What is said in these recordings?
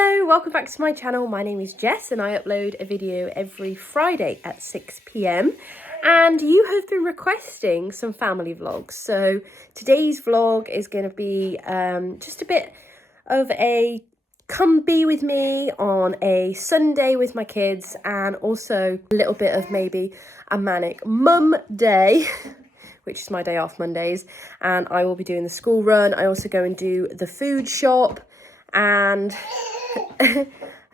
Hello, welcome back to my channel. My name is Jess and I upload a video every Friday at 6 p.m. and you have been requesting some family vlogs. So today's vlog is going to be just a bit of a come be with me on a Sunday with my kids, and also a little bit of maybe a manic mum day which is my day off Mondays, and I will be doing the school run. I also go and do the food shop and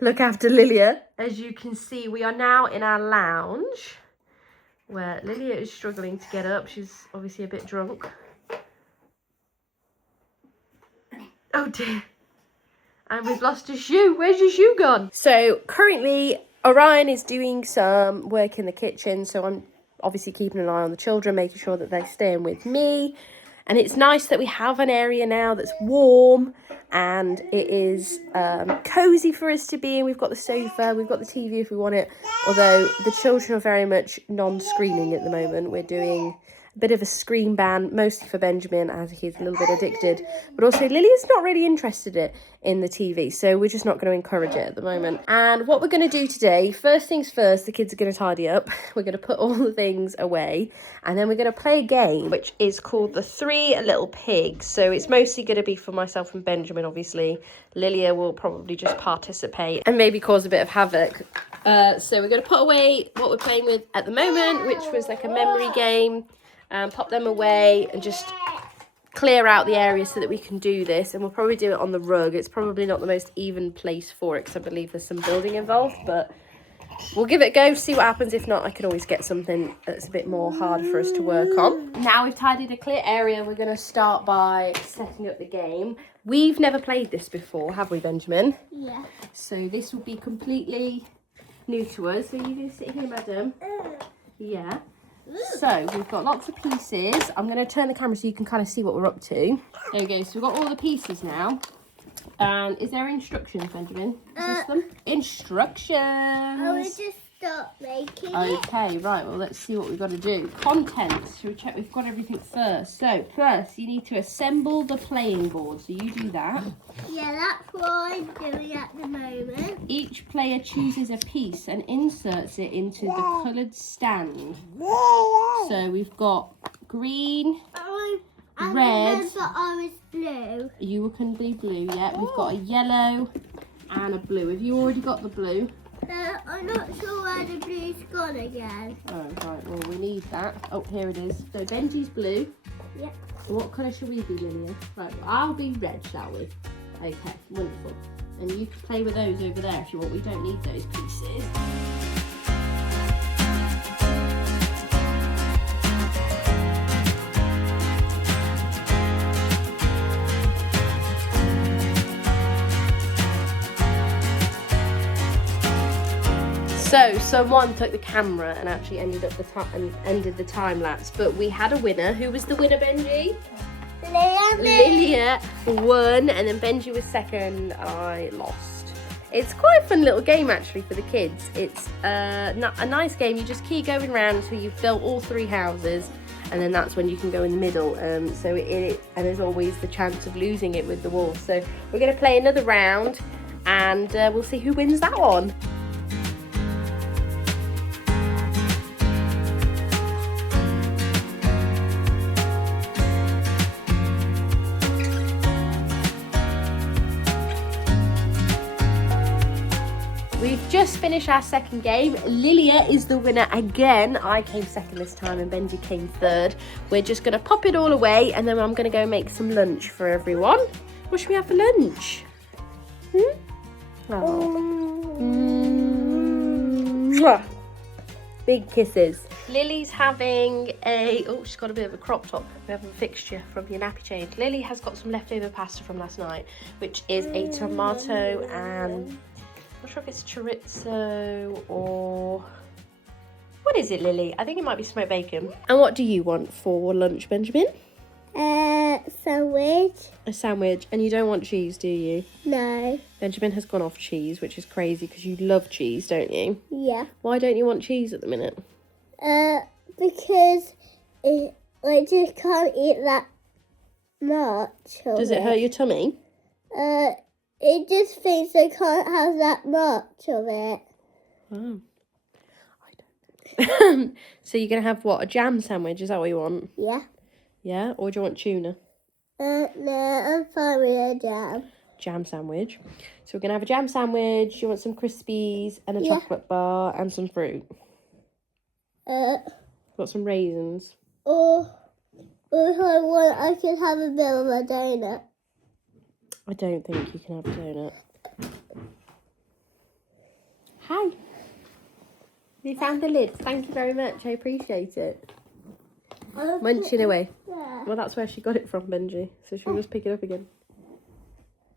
look after Lilia. As you can see, we are now in our lounge where Lilia is struggling to get up. She's obviously a bit drunk. Oh dear. And we've lost a shoe. Where's your shoe gone? So currently Orion is doing some work in the kitchen, so I'm obviously keeping an eye on the children, making sure that they're staying with me. And it's nice that we have an area now that's warm and it is cozy for us to be in. We've got the sofa, we've got the TV if we want it, although the children are very much non-screening at the moment. We're doing a bit of a screen ban, mostly for Benjamin as he's a little bit addicted, but also Lily's not really interested in the TV, so we're just not going to encourage it at the moment. And what we're going to do today, first things first, the kids are going to tidy up. We're going to put all the things away, and then we're going to play a game which is called the Three Little Pigs. So it's mostly going to be for myself and Benjamin, obviously. Lilia will probably just participate and maybe cause a bit of havoc. So we're going to put away what we're playing with at the moment, which was like a memory game. Pop them away and just clear out the area so that we can do this, and we'll probably do it on the rug. It's probably not the most even place for it because I believe there's some building involved, but we'll give it a go, see what happens. If not, I can always get something that's a bit more harder for us to work on. Now we've tidied a clear area, we're going to start by setting up the game. We've never played this before, have we, Benjamin? Yeah. So this will be completely new to us. So you can sit here, madam. Yeah. So we've got lots of pieces. I'm going to turn the camera so you can kind of see what we're up to. There we go. So we've got all the pieces now. And is there instructions, Benjamin? Is this them? Instructions. I will just stop making it. Okay, right. Well, let's see what we've got to do. Contents. Shall we check we've got everything first? So first, you need to assemble the playing board. So you do that. Yeah, that's what I'm doing at the moment. Each player chooses a piece and inserts it into the coloured stand. So we've got green, I red. remember I was blue. You can be blue, yeah. We've got a yellow and a blue. Have you already got the blue? I'm not sure where the blue's gone again. Oh, right. Well, we need that. Oh, here it is. So Benji's blue. Yep. What colour shall we be, Lilia? Right, well, I'll be red, shall we? Okay, wonderful. And you can play with those over there if you want. We don't need those pieces. So someone took the camera and actually ended the time lapse, but we had a winner. Who was the winner, Benji? Lilia won, and then Benji was second. I lost. It's quite a fun little game actually for the kids. It's a nice game. You just keep going around until you've built all three houses, and then that's when you can go in the middle. And there's always the chance of losing it with the wall. So we're going to play another round, and we'll see who wins that one. We've just finished our second game. Lilia is the winner again. I came second this time and Benji came third. We're just going to pop it all away and then I'm going to go make some lunch for everyone. What should we have for lunch? Oh. Mwah. Big kisses. Lily's having she's got a bit of a crop top. We have a fixture from your nappy change. Lily has got some leftover pasta from last night, which is a tomato and I'm not sure if it's chorizo or... What is it, Lily? I think it might be smoked bacon. And what do you want for lunch, Benjamin? Sandwich. A sandwich. And you don't want cheese, do you? No. Benjamin has gone off cheese, which is crazy because you love cheese, don't you? Yeah. Why don't you want cheese at the minute? Because I just can't eat that much. Does it hurt your tummy? It just thinks I can't have that much of it. Oh. I don't. So you're going to have what, a jam sandwich? Is that what you want? Yeah. Yeah? Or do you want tuna? No, I'm fine with a jam. Jam sandwich. So we're going to have a jam sandwich. You want some Crispies and a Yeah. chocolate bar and some fruit. Got some raisins. Or if I want, I can have a bit of a donut. I don't think you can have a donut. Hi. You found the lid. Thank you very much. I appreciate it. Munching away. Yeah. Well, that's where she got it from, Benji. So she'll just pick it up again.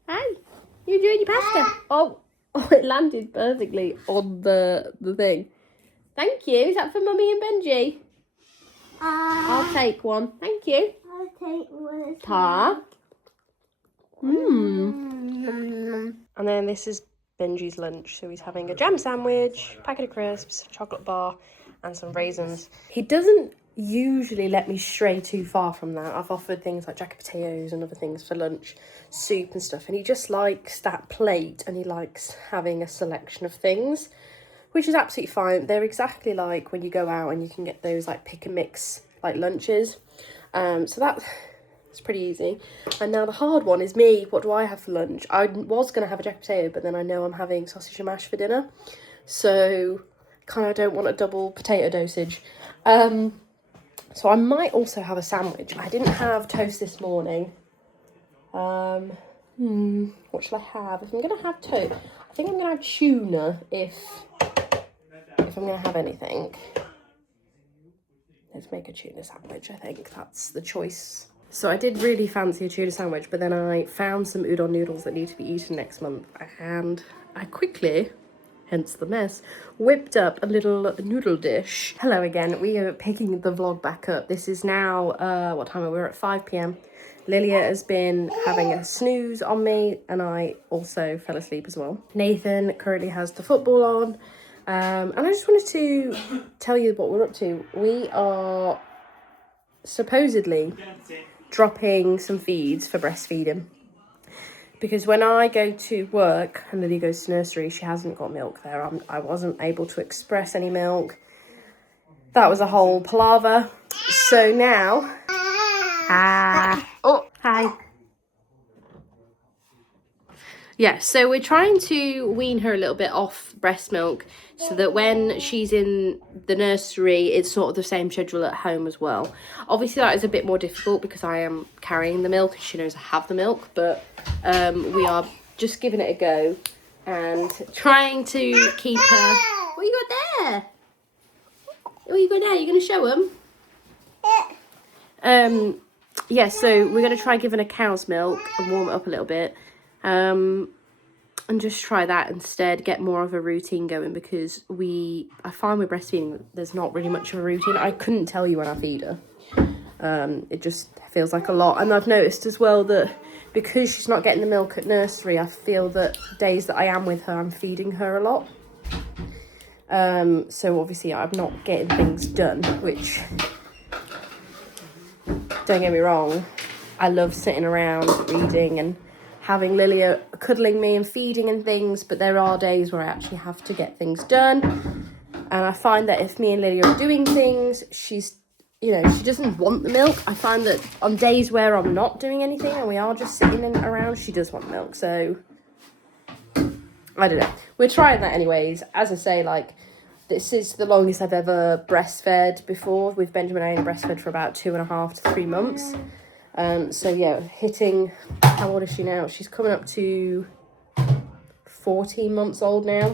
Hi. You enjoying your pasta? Oh, it landed perfectly on the thing. Thank you. Is that for Mummy and Benji? I'll take one. Thank you. I'll take one. Ta. And then this is Benji's lunch. So he's having a jam sandwich, packet of crisps, chocolate bar, and some raisins. He doesn't usually let me stray too far from that. I've offered things like jacket potatoes and other things for lunch, soup and stuff, and he just likes that plate and he likes having a selection of things, which is absolutely fine. They're exactly like when you go out and you can get those like pick and mix like lunches. So that's pretty easy. And now the hard one is me. What do I have for lunch? I was going to have a jacket potato, but then I know I'm having sausage and mash for dinner. So kind of don't want a double potato dosage. So I might also have a sandwich. I didn't have toast this morning. What shall I have? If I'm going to have toast, I think I'm going to have tuna if I'm going to have anything. Let's make a tuna sandwich. I think that's the choice. So I did really fancy a tuna sandwich, but then I found some udon noodles that need to be eaten next month, and I quickly, hence the mess, whipped up a little noodle dish. Hello again. We are picking the vlog back up. This is now, what time are we? We're at 5 p.m. Lilia has been having a snooze on me, and I also fell asleep as well. Nathan currently has the football on, and I just wanted to tell you what we're up to. We are supposedly dropping some feeds for breastfeeding, because when I go to work and Lily goes to nursery, she hasn't got milk there. I wasn't able to express any milk. That was a whole palaver. So now, hi. Yeah, so we're trying to wean her a little bit off breast milk so that when she's in the nursery, it's sort of the same schedule at home as well. Obviously, that is a bit more difficult because I am carrying the milk and she knows I have the milk, but we are just giving it a go and trying to keep her... What you got there? What you got there? You going to show them? Yeah, so we're going to try giving her cow's milk and warm it up a little bit. And just try that instead, get more of a routine going, because I find with breastfeeding, there's not really much of a routine. I couldn't tell you when I feed her. It just feels like a lot. And I've noticed as well that because she's not getting the milk at nursery, I feel that days that I am with her, I'm feeding her a lot. So obviously I'm not getting things done, which, don't get me wrong, I love sitting around reading and having Lilia cuddling me and feeding and things, but there are days where I actually have to get things done. And I find that if me and Lilia are doing things, she doesn't want the milk. I find that on days where I'm not doing anything and we are just sitting around, she does want milk. So I don't know. We're trying that anyways. As I say, like, this is the longest I've ever breastfed before. With Benjamin, I only breastfed for about 2.5 to 3 months. So yeah, hitting, how old is she now? She's coming up to 14 months old now.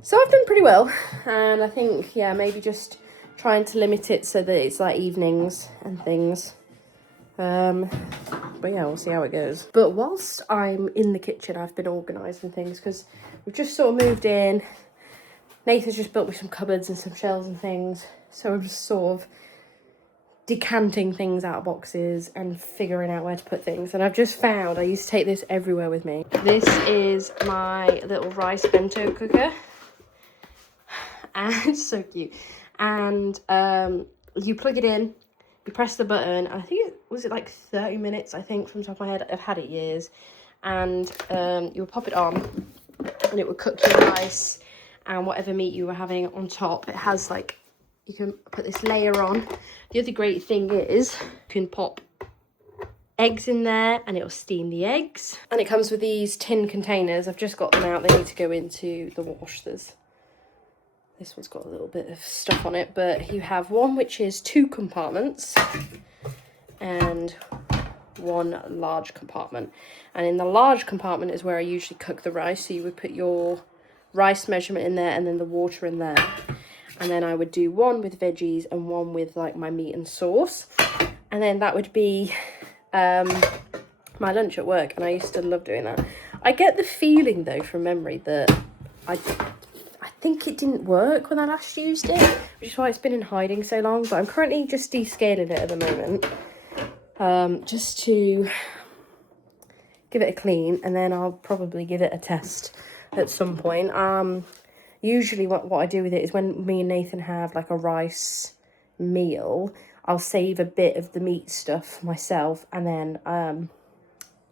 So I've done pretty well. And I think, yeah, maybe just trying to limit it so that it's like evenings and things. But yeah, we'll see how it goes. But whilst I'm in the kitchen, I've been organising things because we've just sort of moved in. Nathan's just built me some cupboards and some shelves and things. So I'm just sort of decanting things out of boxes and figuring out where to put things. And I've just found I used to take this everywhere with me. This is my little rice bento cooker, and it's so cute. And you plug it in, you press the button, and I think it was like 30 minutes, I think, from the top of my head. I've had it years. and you would pop it on and it would cook your rice and whatever meat you were having on top. It has like, you can put this layer on. The other great thing is you can pop eggs in there and it'll steam the eggs. And it comes with these tin containers. I've just got them out. They need to go into the wash. This one's got a little bit of stuff on it, but you have one which is 2 compartments and 1 large compartment. And in the large compartment is where I usually cook the rice. So you would put your rice measurement in there and then the water in there. And then I would do 1 with veggies and 1 with like my meat and sauce. And then that would be my lunch at work, and I used to love doing that. I get the feeling though from memory that I think it didn't work when I last used it, which is why it's been in hiding so long. But I'm currently just descaling it at the moment, just to give it a clean, and then I'll probably give it a test at some point. Usually what I do with it is when me and Nathan have like a rice meal, I'll save a bit of the meat stuff myself and then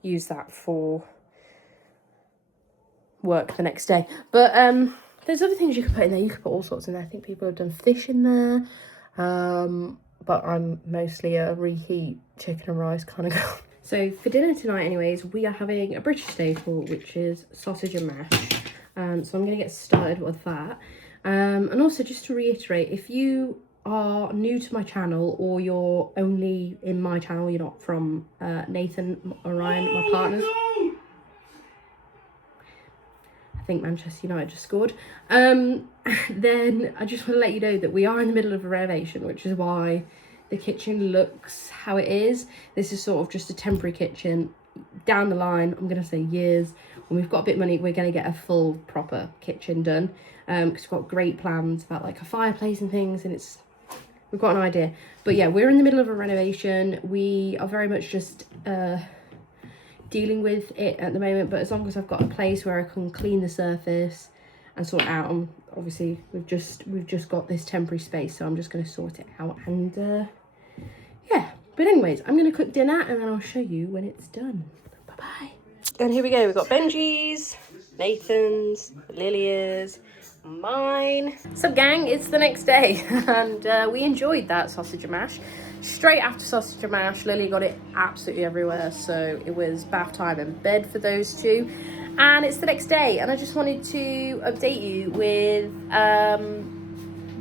use that for work the next day. But there's other things you can put in there. You could put all sorts in there. I think people have done fish in there. But I'm mostly a reheat chicken and rice kind of girl. So for dinner tonight anyways, we are having a British staple, which is sausage and mash. So I'm going to get started with that. And also just to reiterate, if you are new to my channel or you're only in my channel, you're not from Nathan or Ryan, my partners. I think Manchester United just scored. Then I just want to let you know that we are in the middle of a renovation, which is why the kitchen looks how it is. This is sort of just a temporary kitchen. Down the line, I'm going to say years, when we've got a bit of money, we're going to get a full proper kitchen done, because we've got great plans about like a fireplace and things, and we've got an idea. But yeah, we're in the middle of a renovation. We are very much just dealing with it at the moment, but as long as I've got a place where I can clean the surface and sort it out, obviously we've just got this temporary space, so I'm just going to sort it out. And yeah, but anyways, I'm going to cook dinner and then I'll show you when it's done. Bye bye. And here we go. We've got Benji's, Nathan's, Lilia's, mine. So gang, it's the next day and we enjoyed that sausage and mash. Straight after sausage and mash, Lily got it absolutely everywhere, so it was bath time and bed for those two. And it's the next day, and I just wanted to update you with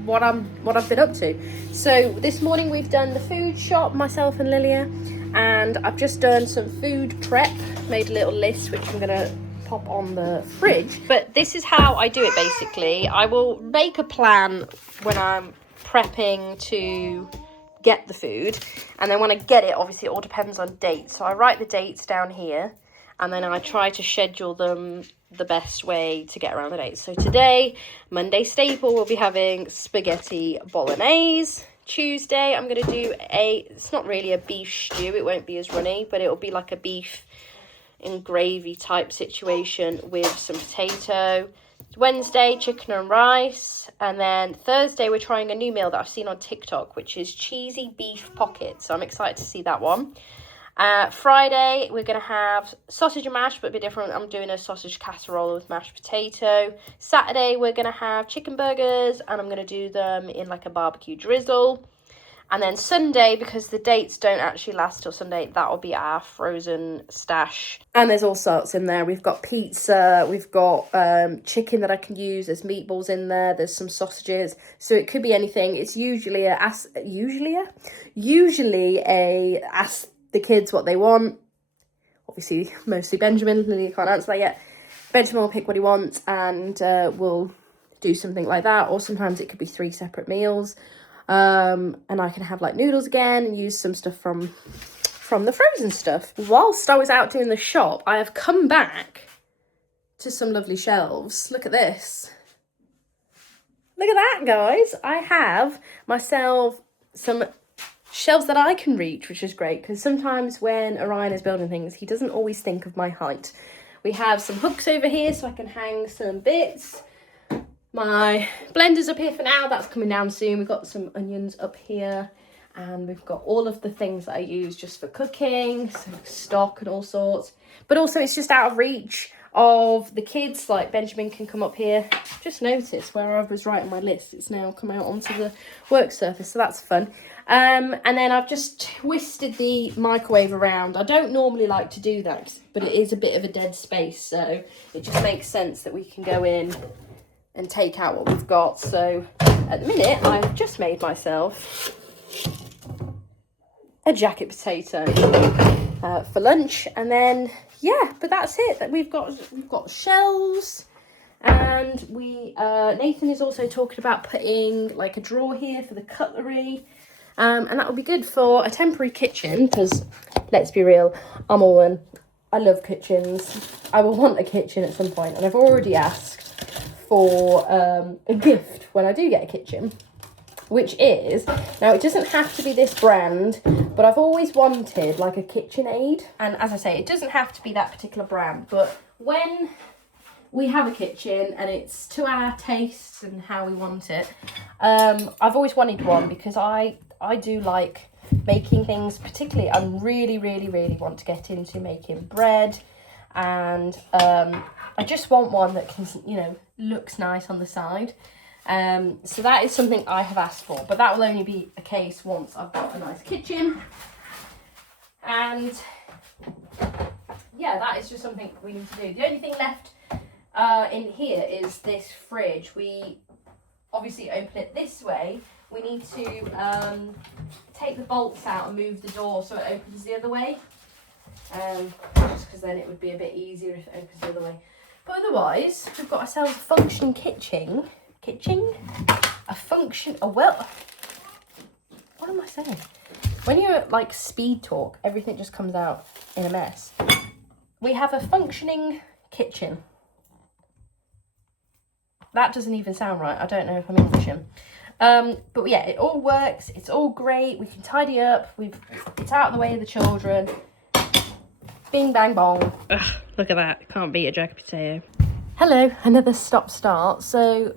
what I've been up to. So this morning we've done the food shop, myself and Lilia, and I've just done some food prep, made a little list which I'm gonna pop on the fridge. But this is how I do it basically. I will make a plan when I'm prepping to get the food, and then when I get it, obviously it all depends on dates. So I write the dates down here, and then I try to schedule them the best way to get around the dates. So today, Monday staple, we'll be having spaghetti bolognese. Tuesday, I'm going to do it's not really a beef stew, it won't be as runny, but it'll be like a beef in gravy type situation with some potato. Wednesday, chicken and rice. And then Thursday, we're trying a new meal that I've seen on TikTok, which is cheesy beef pockets. So I'm excited to see that one. Friday, we're going to have sausage and mash, but a bit different. I'm doing a sausage casserole with mashed potato. Saturday, we're going to have chicken burgers, and I'm going to do them in like a barbecue drizzle. And then Sunday, because the dates don't actually last till Sunday, that'll be our frozen stash. And there's all sorts in there. We've got pizza, we've got chicken that I can use, there's meatballs in there, there's some sausages. So it could be anything. It's usually ask the kids what they want. Obviously, mostly Benjamin. Lily can't answer that yet. Benjamin will pick what he wants, and we'll do something like that. Or sometimes it could be 3 separate meals. And I can have like noodles again and use some stuff from the frozen stuff. Whilst I was out doing the shop, I have come back to some lovely shelves. Look at this. Look at that, guys. I have myself some shelves that I can reach, which is great, because sometimes when Orion is building things, he doesn't always think of my height. We have some hooks over here so I can hang some bits. My blender's up here for now, that's coming down soon. We've got some onions up here, And we've got all of the things that I use just for cooking, so stock and all sorts. But also it's just out of reach of the kids. Like Benjamin can come up here. Just noticed where I was writing my list, it's now come out onto the work surface, so that's fun. And then I've just twisted the microwave around. I don't normally like to do that, but it is a bit of a dead space, so it just makes sense that we can go in and take out what we've got. So at the minute I've just made myself a jacket potato for lunch, and then yeah, but that's it. That we've got shelves, and Nathan is also talking about putting like a drawer here for the cutlery, and that would be good for a temporary kitchen, because let's be real, I'm a woman, I love kitchens. I will want a kitchen at some point, and I've already asked for a gift when I do get a kitchen, which is, now it doesn't have to be this brand, but I've always wanted like a KitchenAid. And as I say, it doesn't have to be that particular brand, but when we have a kitchen and it's to our tastes and how we want it, I've always wanted one, because I do like making things. Particularly, I really want to get into making bread, and I just want one that can, you know, looks nice on the side. So that is something I have asked for, but that will only be a case once I've got a nice kitchen. And yeah, that is just something we need to do. The only thing left in here is this fridge. We obviously open it this way. We need to take the bolts out and move the door so it opens the other way. Just because then it would be a bit easier if it opens the other way. But otherwise, we've got ourselves a functioning kitchen. What am I saying? When you're like speed talk, everything just comes out in a mess. We have a functioning kitchen. That doesn't even sound right. I don't know if I'm Englishin. But yeah, it all works. It's all great. We can tidy up. It's out of the way of the children. Bing, bang, bong. Ugh, look at that. Can't beat a jacket potato. Hello, another stop-start. So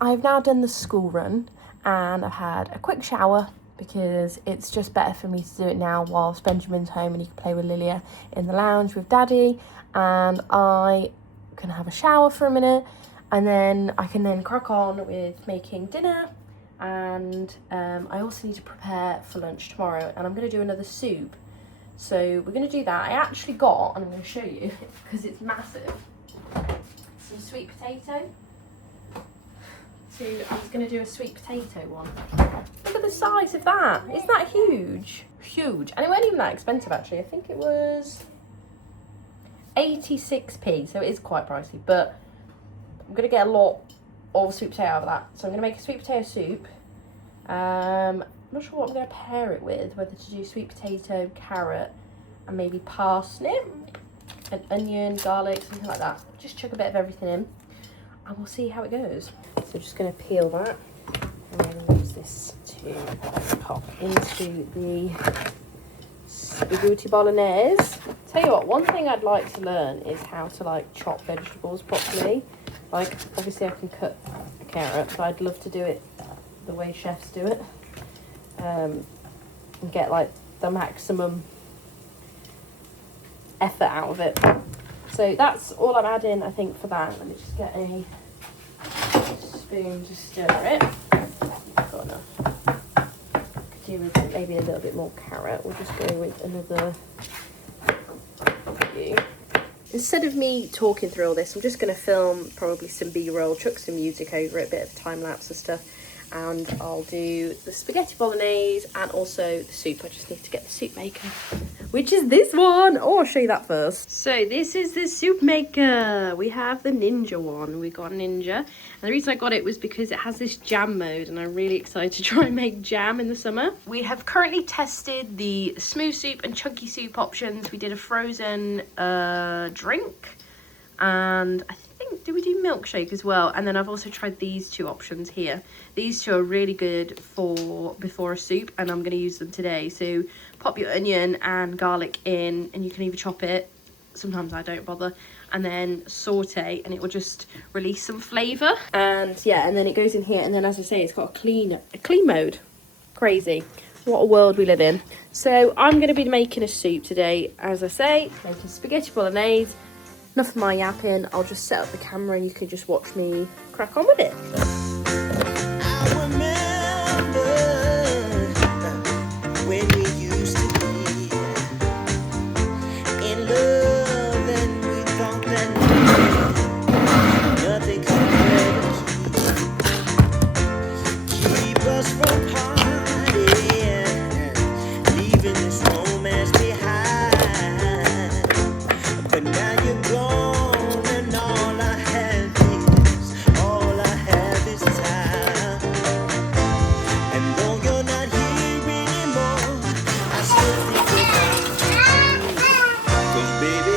I've now done the school run, and I've had a quick shower, because it's just better for me to do it now whilst Benjamin's home and he can play with Lilia in the lounge with Daddy, and I can have a shower for a minute, and then I can then crack on with making dinner. And I also need to prepare for lunch tomorrow, and I'm going to do another soup. So we're going to do that. I actually got, and I'm going to show you because it's massive, some sweet potato. So I was going to do a sweet potato one. Look at the size of that. Isn't that huge? Huge. And it wasn't even that expensive, actually. I think it was 86p, so it is quite pricey. But I'm going to get a lot of sweet potato out of that. So I'm going to make a sweet potato soup. I'm not sure what I'm going to pair it with, whether to do sweet potato, carrot, and maybe parsnip, and onion, garlic, something like that. Just chuck a bit of everything in, and we'll see how it goes. So just going to peel that, and then use this to pop into the spaghetti bolognese. Tell you what, one thing I'd like to learn is how to like chop vegetables properly. Like, obviously I can cut a carrot, but I'd love to do it the way chefs do it, and get like the maximum effort out of it. So that's all I'm adding, I think, for that. Let me just get a spoon to stir it. Got enough. Could do with maybe a little bit more carrot. We'll just go with another few. Instead of me talking through all this, I'm just going to film probably some B-roll, chuck some music over it, a bit of time-lapse and stuff, and I'll do the spaghetti bolognese and also the soup. I just need to get the soup maker, which is this one. Oh, I'll show you that first. So this is the soup maker. We have the Ninja one. We got a Ninja, and the reason I got it was because it has this jam mode, and I'm really excited to try and make jam in the summer. We have currently tested the smooth soup and chunky soup options. We did a frozen drink, and I think, did we do milkshake as well? And then I've also tried these two options here. These two are really good for before a soup, and I'm going to use them today. So pop your onion and garlic in, and you can either chop it, sometimes I don't bother, and then saute, and it will just release some flavour. And yeah, and then it goes in here, and then as I say, it's got a clean mode. Crazy. What a world we live in. So I'm going to be making a soup today, as I say, making spaghetti bolognese. Enough of my yapping, I'll just set up the camera and you can just watch me crack on with it. I remember when we used to be in love and we thought that nothing could ever keep us from partying, leaving this romance behind. But now you're gone and all I have is time. And though you're not here anymore, I still think about you. 'Cause baby,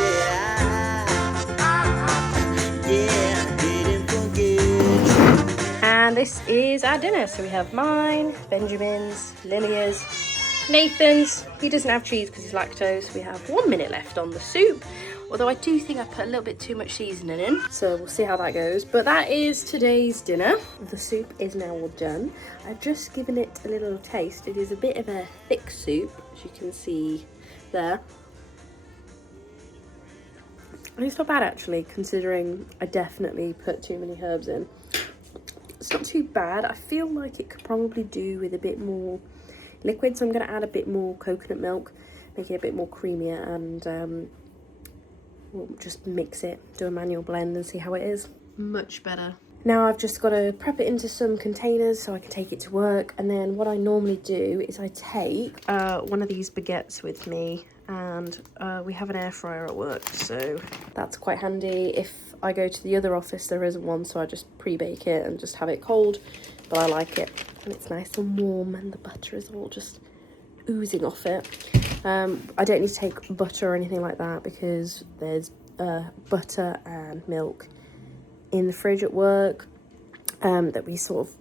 yeah, I didn't forget you. And this is our dinner. So we have mine, Benjamin's, Lilia's, Nathan's. He doesn't have cheese because he's lactose. We have 1 minute left on the soup. Although I do think I put a little bit too much seasoning in. So we'll see how that goes. But that is today's dinner. The soup is now all done. I've just given it a little taste. It is a bit of a thick soup, as you can see there. It's not bad actually, considering I definitely put too many herbs in. It's not too bad. I feel like it could probably do with a bit more liquid, so I'm going to add a bit more coconut milk, make it a bit more creamier, and we'll just mix it, do a manual blend and see how it is. Much better. Now I've just got to prep it into some containers so I can take it to work, and then what I normally do is I take one of these baguettes with me, and we have an air fryer at work, so that's quite handy. If I go to the other office there isn't one, so I just pre-bake it and just have it cold, but I like it and it's nice and warm and the butter is all just oozing off it. I don't need to take butter or anything like that because there's butter and milk in the fridge at work that we sort of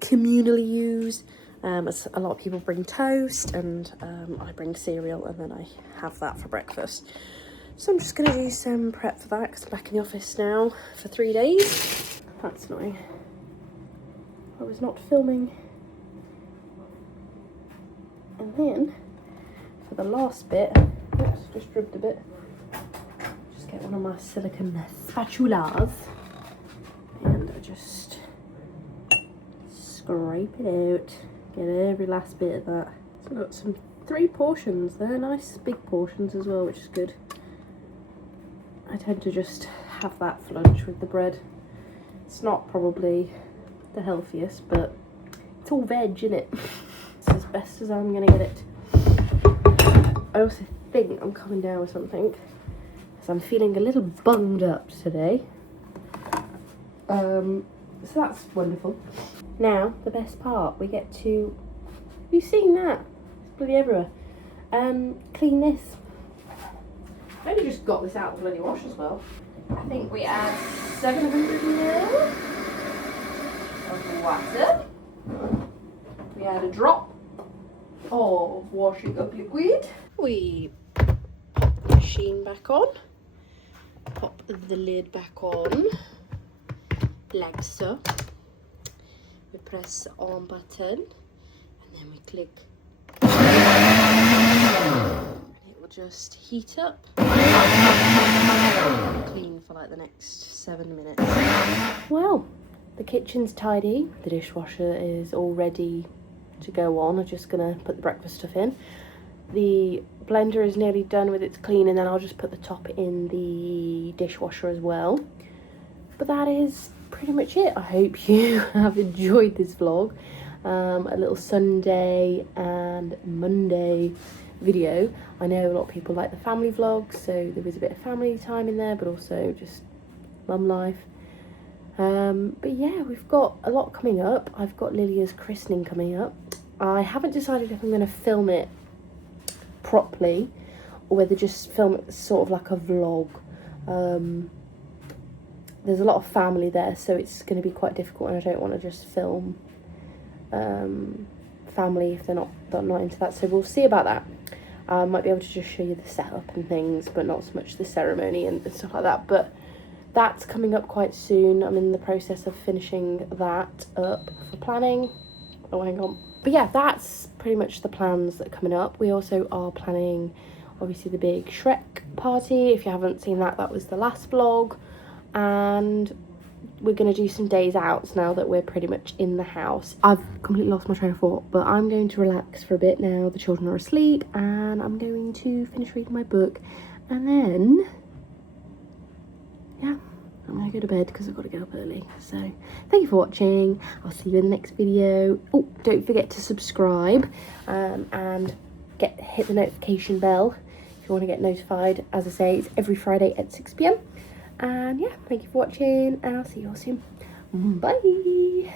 communally use. As a lot of people bring toast, and I bring cereal, and then I have that for breakfast. So I'm just going to do some prep for that because I'm back in the office now for 3 days. That's annoying. I was not filming. And then for the last bit, oops, just rubbed a bit. Just get one of my silicone spatulas and I just scrape it out. Get every last bit of that. So I've got some 3 portions there, nice big portions as well, which is good. I tend to just have that for lunch with the bread. It's not probably the healthiest, but it's all veg, isn't it? It's as best as I'm gonna get it. I also think I'm coming down with something, because I'm feeling a little bunged up today. So that's wonderful. Now, the best part, we get to, have you seen that? It's bloody everywhere. Clean this. I only just got this out of the bloody wash as well. I think we add 700 ml of water. We add a drop of washing up liquid. We pop the machine back on. Pop the lid back on. Like so. We press the on button and then we click. It will just heat up. Clean for like the next 7 minutes. Well, the kitchen's tidy. The dishwasher is all ready to go on. I'm just gonna put the breakfast stuff in. The blender is nearly done with its clean, and then I'll just put the top in the dishwasher as well. But that is pretty much it. I hope you have enjoyed this vlog. A little Sunday and Monday video. I know a lot of people like the family vlogs, so there was a bit of family time in there, but also just mum life. But yeah, we've got a lot coming up. I've got Lilia's christening coming up. I haven't decided if I'm going to film it properly or whether just film it sort of like a vlog. There's a lot of family there, so it's going to be quite difficult, and I don't want to just film family if they're not into that. So we'll see about that. I might be able to just show you the setup and things, but not so much the ceremony and stuff like that. But that's coming up quite soon. I'm in the process of finishing that up for planning. Oh, hang on. But yeah, that's pretty much the plans that are coming up. We also are planning, obviously, the big Shrek party. If you haven't seen that, that was the last vlog. And we're going to do some days out now that we're pretty much in the house. I've completely lost my train of thought, but I'm going to relax for a bit now. The children are asleep, and I'm going to finish reading my book. And then, yeah, I'm going to go to bed because I've got to get up early. So thank you for watching. I'll see you in the next video. Oh, don't forget to subscribe and hit the notification bell if you want to get notified. As I say, it's every Friday at 6 p.m. And yeah, thank you for watching, and I'll see you all soon. Bye.